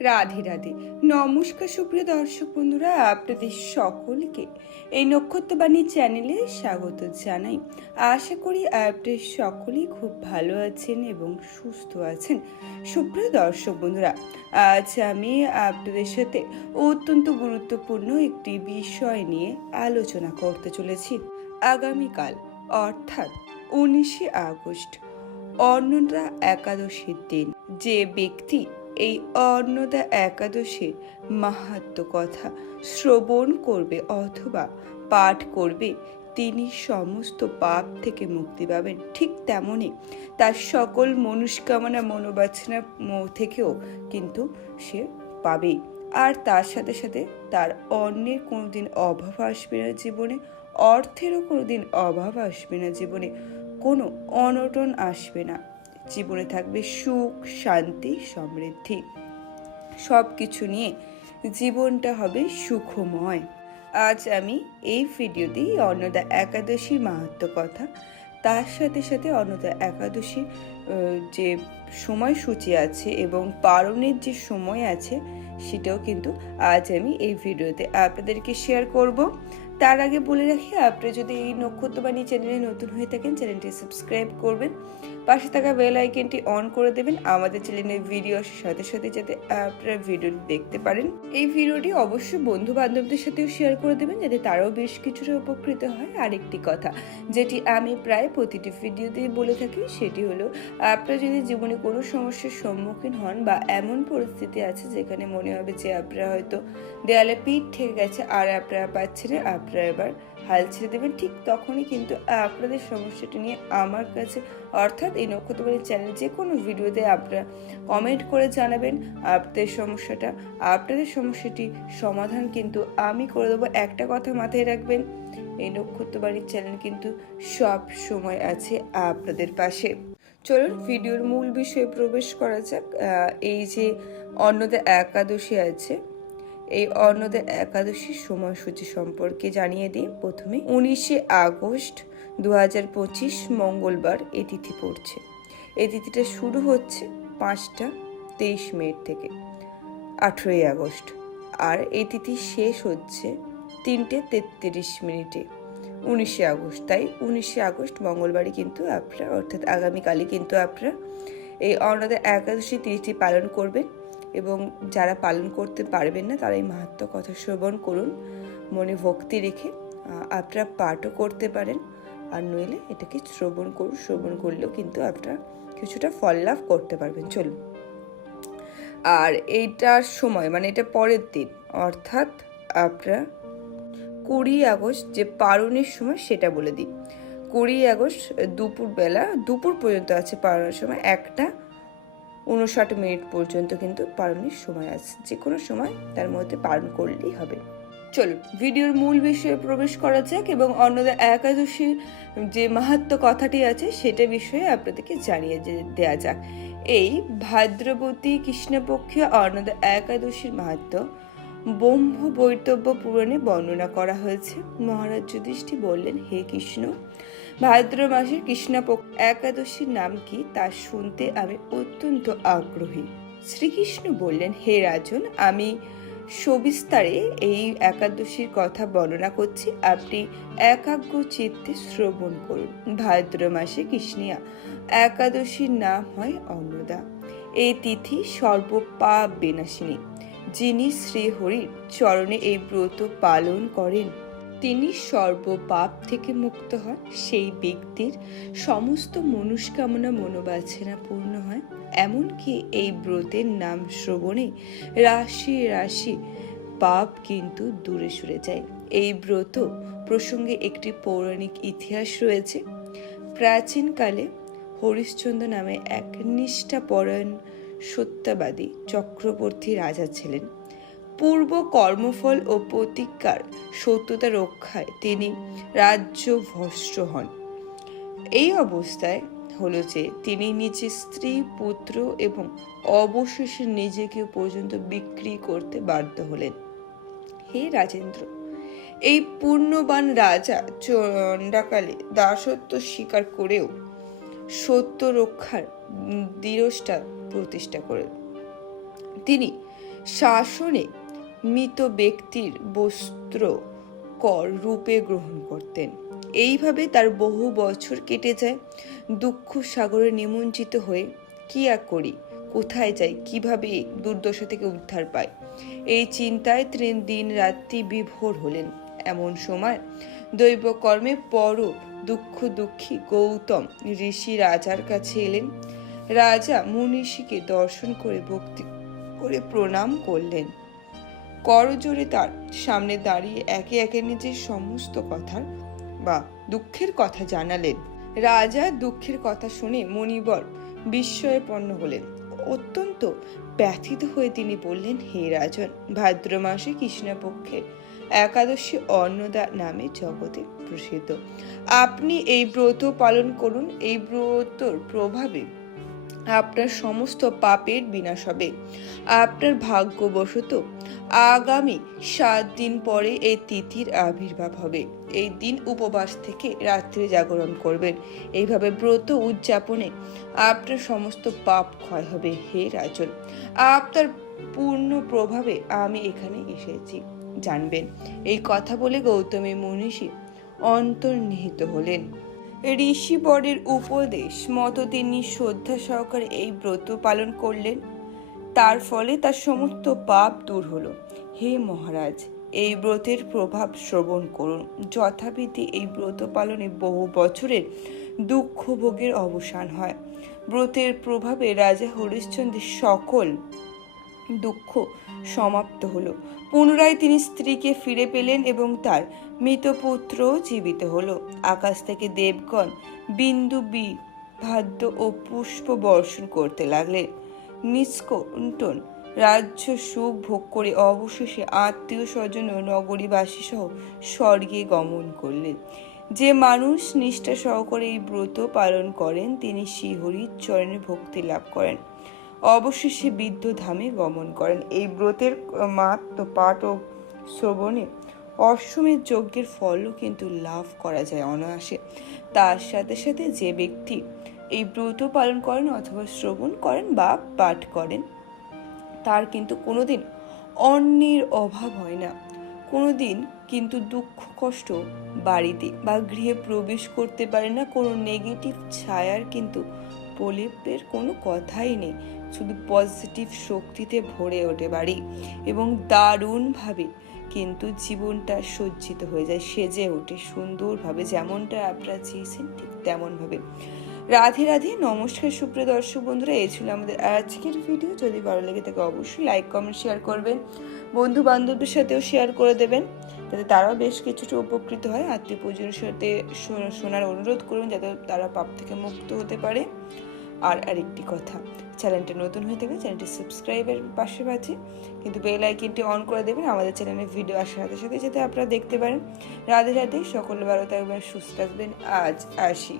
রাধে রাধে। নমস্কার সুপ্রিয় দর্শক বন্ধুরা, আপনাদের সকলকে এই নক্ষত্রবাণী চ্যানেলে স্বাগত জানাই। আশা করি আপনাদের সকলেই খুব ভালো আছেন এবং সুস্থ আছেন। সুপ্রিয় দর্শক বন্ধুরা, আজ আমি আপনাদের সাথে অত্যন্ত গুরুত্বপূর্ণ একটি বিষয় নিয়ে আলোচনা করতে চলেছি। আগামীকাল, অর্থাৎ উনিশে আগস্ট, অন্নদা একাদশীর দিন। যে ব্যক্তি এই অন্নদা একাদশীর মাহাত্ম কথা শ্রবণ করবে অথবা পাঠ করবে, তিনি সমস্ত পাপ থেকে মুক্তি পাবেন। ঠিক তেমনই তার সকল মনস্কামনা, মনোবাসনা ম- থেকেও কিন্তু সে পাবে আর তার সাথে সাথে তার অন্যের কোনো দিন অভাব আসবে না জীবনে, অর্থেরও কোনো দিন অভাব আসবে না জীবনে, কোনো অনটন আসবে না। জীবনে থাকবে সুখ শান্তি সমৃদ্ধি। সব কিছু নিয়ে জীবনটা হবে সুখময়। আজ আমি এই ভিডিওতে অন্নদা একাদশীর মাহাত্ম কথা তার সাথে সাথে অন্নদা একাদশীর আহ, যে সময়সূচি আছে এবং পালনের যে সময় আছে সেটাও কিন্তু আজ আমি এই ভিডিওতে আপনাদেরকে শেয়ার করব। তার আগে বলে রাখি, আপনি যদি এই নক্ষত্রবাণী চ্যানেলে নতুন হয়ে থাকেন, চ্যানেলটি সাবস্ক্রাইব করবেন। পাশে থাকা বেল আইকনটি অন করে দেবেন, আমাদের চ্যানেলের ভিডিও আসার সাথে সাথে যাতে আপনারা ভিডিওটি দেখতে পারেন। এই ভিডিওটি অবশ্যই বন্ধু বান্ধবদের সাথেও শেয়ার করে দেবেন, যাতে তারাও বেশ কিছুটা উপকৃত হয়। আরেকটি কথা, যেটি আমি প্রায় প্রতিটি ভিডিওতেই বলে থাকি, সেটি হলো, আপনারা যদি জীবনে কোনো সমস্যার সম্মুখীন হন বা এমন পরিস্থিতি আছে যেখানে মনে হবে যে আপনারা হয়তো দেয়ালে পিঠ ঠেকে গেছে আর আপনারা পাচ্ছেন না এবার হাল ছেড়ে দেবেন, ঠিক তখনই কিন্তু আপনাদের সমস্যাটি নিয়ে আমার কাছে, অর্থাৎ এই নক্ষত্রবাড়ির চ্যানেল যে কোনো ভিডিওতে আপনারা কমেন্ট করে জানাবেন। আপনাদের সমস্যাটা, আপনাদের সমস্যাটি সমাধান কিন্তু আমি করে দেবো। একটা কথা মাথায় রাখবেন, এই নক্ষত্রবাড়ির চ্যানেল কিন্তু সব সময় আছে আপনাদের পাশে। চলুন ভিডিওর মূল বিষয়ে প্রবেশ করা যাক। এই যে অন্নদা একাদশী আছে এই অন্নদা একাদশীর সময়সূচি সম্পর্কে জানিয়ে দিই। প্রথমে উনিশে আগস্ট দু হাজার পঁচিশ মঙ্গলবার এ তিথি পড়ছে। এই তিথিটা শুরু হচ্ছে পাঁচটা তেইশ মিনিট থেকে, আঠেরোই আগস্ট। আর এই তিথি শেষ হচ্ছে তিনটে তেত্রিশ মিনিটে, উনিশে আগস্ট। তাই উনিশে আগস্ট মঙ্গলবারই কিন্তু আপনারা, অর্থাৎ আগামীকালই কিন্তু আপনারা এই অন্নদা একাদশী তিথিটি পালন করবেন। এবং যারা পালন করতে পারবেন না, তারা এই মাহাত্ম কথা শ্রবণ করুন, মনে ভক্তি রেখে আপনারা পাঠও করতে পারেন, আর নইলে এটাকে শ্রবণ করুন, শ্রবণ করলেও কিন্তু আপনারা কিছুটা ফল লাভ করতে পারবেন। চলুন। আর এইটার সময় মানে এটা পরের দিন, অর্থাৎ আপনারা কুড়ি আগস্ট যে পারণের সময় সেটা বলে দিই। কুড়ি আগস্ট দুপুরবেলা, দুপুর পর্যন্ত আছে পারণের সময়, একটা উনষাট মিনিট পর্যন্ত কিন্তু পালনের সময় আছে। যে কোনো সময় তার মধ্যে পালন করলেই হবে। চলুন, ভিডিওর মূল বিষয়ে প্রবেশ করা যাক এবং অন্নদা একাদশীর যে মাহাত্ম কথাটি আছে, সেটা বিষয়ে আপনাদেরকে জানিয়ে দেয়া যাক। এই ভাদ্রবতী কৃষ্ণপক্ষীয় অন্নদা একাদশীর মাহাত্ম ব্রহ্ম বৈতব্য পুরাণে বর্ণনা করা হয়েছে। মহারাজ যুধিষ্ঠি বললেন, হে কৃষ্ণ ভাদ্র মাসের কৃষ্ণপক্ষ একাদশীর নাম কি তা শুনতে আমি অত্যন্ত আগ্রহী। শ্রীকৃষ্ণ বললেন, হে রাজন, আমি সবিস্তারে এই একাদশীর কথা বর্ণনা করছি। আপনি একাগ্র চিত্তে শ্রবণ করুন। ভাদ্র মাসে কৃষ্ণিয়া, একাদশীর নাম হয় অন্নদা। এই তিথি সর্বপাপ বিনাশিনী। যিনি শ্রীহরির চরণে এই ব্রত পালন করেন তিনি সর্বপাপ থেকে মুক্ত হন, সেই ব্যক্তির সমস্ত মনস্কামনা মনোবাসনা পূর্ণ হয়। এমনকি এই ব্রতের নাম শ্রবণে রাশি রাশি পাপ কিন্তু দূরে সরে যায়। এই ব্রত প্রসঙ্গে একটি পৌরাণিক ইতিহাস রয়েছে। প্রাচীনকালে হরিশ্চন্দ্র নামে এক নিষ্ঠাপরায়ণ সত্যবাদী চক্রবর্তী রাজা ছিলেন। পূর্ব কর্মফল ও প্রতিজ্ঞার সত্যতা রক্ষায় তিনি রাজ্য ভ্রষ্ট হন। এই অবস্থায় হলো যে তিনি নিজের স্ত্রী, পুত্র এবং অবশেষে নিজেকে পর্যন্ত বিক্রি করতে বাধ্য হলেন। হে রাজেন্দ্র, এই পূর্ণবান রাজা চণ্ডাকালে দাসত্ব স্বীকার করেও সত্য রক্ষার দৃঢ়ষ্টা প্রতিষ্ঠা করেন। তিনি শাসনে মৃত ব্যক্তির বস্ত্র কর রূপে গ্রহণ করতেন। এইভাবে তার বহু বছর কেটে যায়। দুঃখ সাগরে নিমজ্জিত হয়ে কি আর করি? কোথায় যাই? কীভাবে দুর্দশা থেকে উদ্ধার পাই? এই চিন্তায় তিনি দিন রাত্রি বিভোর হলেন। এমন সময় দৈব কর্মে পর দুঃখ দুঃখী গৌতম ঋষি রাজার কাছে এলেন। রাজা মুনিষীকে দর্শন করে ভক্তি করে প্রণাম করলেন। করজোরে তার সামনে দাঁড়িয়ে একে একে নিজের সমস্ত কথার বা দুঃখের কথা জানালেন। রাজা দুঃখের কথা শুনে মণিবর বিস্ময়ে পন্ন হলেন। অত্যন্ত ব্যথিত হয়ে তিনি বললেন, হে রাজন, ভাদ্র মাসে কৃষ্ণপক্ষের একাদশী অন্নদা নামে জগতে প্রসিদ্ধ। আপনি এই ব্রত পালন করুন, এই ব্রতর প্রভাবে আপনার সমস্ত পাপের বিনাশ হবে। আপনার ভাগ্যবশত আগামী সাত দিন পরে এই তিথির আবির্ভাব হবে। এই দিন উপবাস থেকে রাত্রে জাগরণ করবেন। এইভাবে ব্রত উদযাপনে আপনার সমস্ত পাপ ক্ষয় হবে। হে রাজন, আপনার পূর্ণ প্রভাবে আমি এখানে এসেছি। জানবেন, এই কথা বলে গৌতমী মনীষী অন্তর্নিহিত হলেন। ঋষিবরের উপদেশ মতো তিনি শ্রদ্ধা সহকারে এই ব্রত পালন করলেন। তার ফলে তার সমস্ত পাপ দূর হলো। হে মহারাজ, এই ব্রতের প্রভাব শ্রবণ করুন। যথাবিধি এই ব্রত পালনে বহু বছরের দুঃখ ভোগের অবসান হয়। ব্রতের প্রভাবে রাজা হরিশ্চন্দ্রের সকল দুঃখ সমাপ্ত হলো। পুনরায় তিনি স্ত্রীকে ফিরে পেলেন এবং তার মৃত পুত্র জীবিত হলো। আকাশ থেকে দেবগণ বিন্দু বি ভাদ্য ও পুষ্প বর্ষণ করতে লাগলেন। নিষ্কণ্টন রাজ্য সুখ ভোগ করে অবশেষে আত্মীয় স্বজন ও নগরীবাসী সহ স্বর্গে গমন করলেন। যে মানুষ নিষ্ঠা সহকারে এই ব্রত পালন করেন, তিনি শ্রীহরির চরণে ভক্তি লাভ করেন। অবশেষে বৃদ্ধ ধামে গমন করেন। এই ব্রতের মাত্র পাঠ ও শ্রবণে অশ্বমের যজ্ঞের ফলও কিন্তু লাভ করা যায় অনায়াসে। তার সাথে সাথে যে ব্যক্তি এই ব্রত পালন করেন অথবা শ্রবণ করেন বা পাঠ করেন, তার কিন্তু কোনোদিন অন্যের অভাব হয় না। কোনোদিন কিন্তু দুঃখ, কষ্ট বাড়িতে বা গৃহে প্রবেশ করতে পারে না। কোনো নেগেটিভ ছায়ার কিন্তু প্রলেপের কোনো কথাই নেই, শুধু পজিটিভ শক্তিতে ভরে ওঠে বাড়ি এবং দারুণভাবে কিন্তু জীবনটা সজ্জিত হয়ে যায়, সেজে ওঠে সুন্দরভাবে যেমনটা আপনারা চেয়েছেন ঠিক তেমনভাবে। রাধে রাধে, নমস্কার সুপ্রিয় দর্শক বন্ধুরা, এই ছিল আমাদের আজকের ভিডিও যদি ভালো লেগে থাকে অবশ্যই লাইক কমেন্ট শেয়ার করবেন। বন্ধু বান্ধবদের সাথেও শেয়ার করে দেবেন। যাতে তারাও বেশ কিছুটা উপকৃত হয় আত্মীয় পুজোর সাথে শোনার অনুরোধ করুন, যাতে তারা পাপ থেকে মুক্ত হতে পারে। আর আরেকটি কথা, চ্যানেলটা নতুন হয়ে থাকলে চ্যানেলটি সাবস্ক্রাইবের পাশে আছে কিন্তু বেল আইকনটি অন করে দেবেন, আমাদের চ্যানেলের ভিডিও আসার সাথে সাথে যাতে আপনারা দেখতে পারেন। রাধে রাধে, সকল ভালো থাকবেন, সুস্থ থাকবেন। আজ আসি।